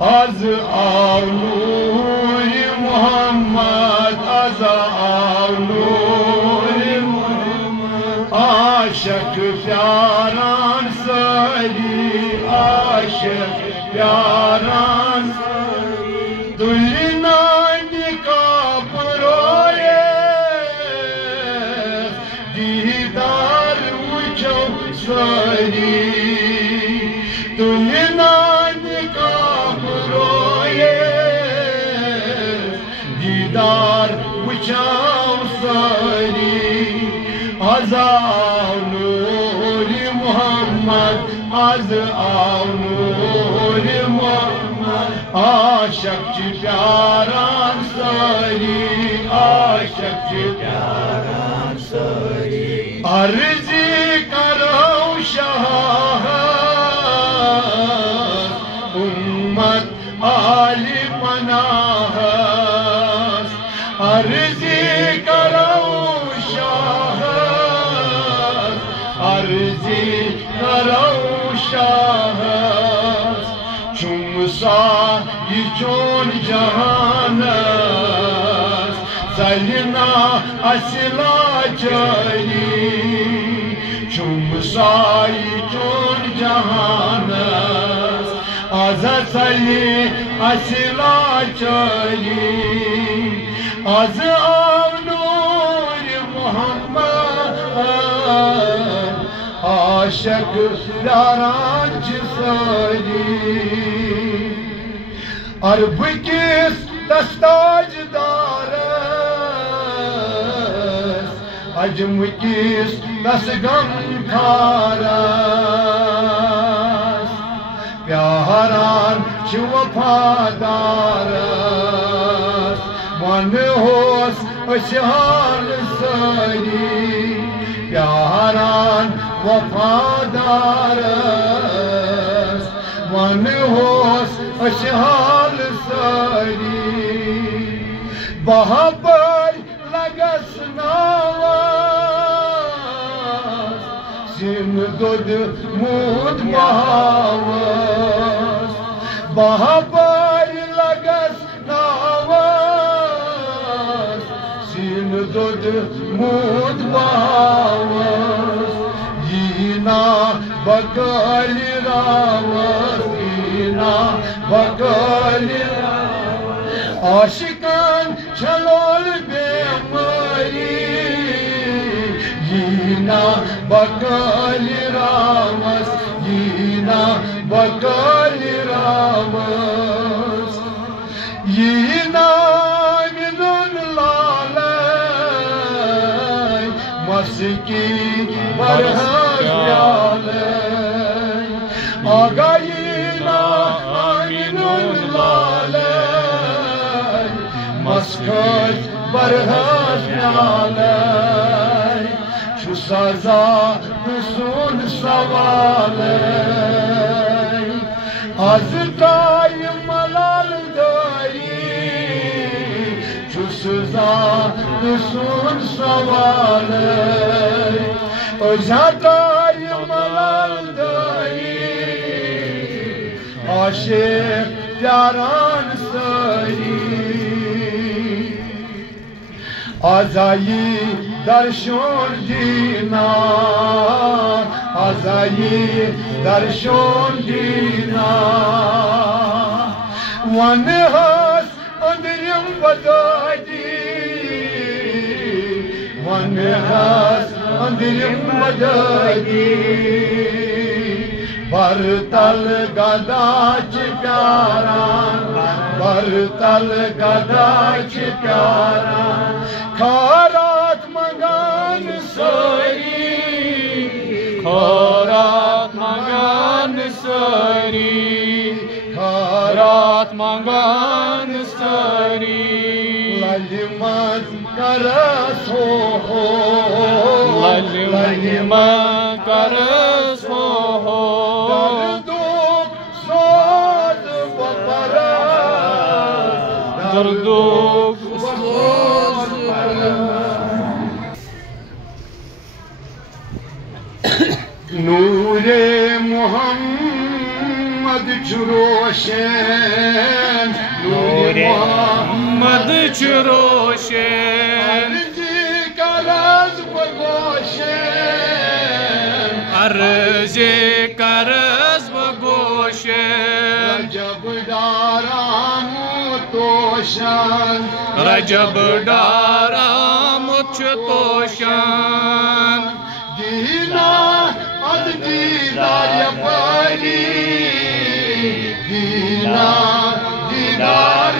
از آو نور محمد از آو نور محمد عاشق پیاران سری عاشق پیاران دلنا نکاب روئے دیدار وچو سری دلنا نکاب روئے دیدار وچو سری از آو نور محمد از آو نور محمد عاشق چی پیاران سری عاشق چی پیاران سری عرضی کرو شاہ امت آلی پناہ عرضی کرو شاہ عرضی کرو شاہ چم سایی چون جهان است زلنا اصلا جایی چم سایی چون جهان است از اصلی اصلا جایی از آو نور محمد عاشق پیاران سری عرب کس دستاج دارس عجم کس دستگم کارس پیاران چو وفادارس من ہوس اشحال سری پیاران وفادارس من ہوس اشحال سری بہبر لگس ناواز سن دود مود بہاواز بہبر لگس ناواز سن دود مود بہاواز جینا بکالی راواز جینا بکالی راواز عاشقان چلول بیماری جینا بکالی راواز جینا بکالی راواز جینا منون لالی مسکی برہن پیالے آگایینا آمینون لالے مسکت برہن پیالے چو سزا نسون سوالے از دائی ملال دائی چو سزا نسون سوالے ازادائی ملال دائی عاشق پیاران سری آزائی درشون دینا آزائی درشون دینا ونهاس اندریم بدادی ونهاس اندریم بدادی برتل گداچ پیاران برتل گداچ پیاران خارات مگان سری خارات مگان سری خارات مگان سری للمت کرس ہو للمت کرس ہو نور محمد چروشن نور محمد چروشن عرض کرز بگوشن رجب دارام توشن رجب دارام توشن دینا از دیدار یپاری دینا دیدار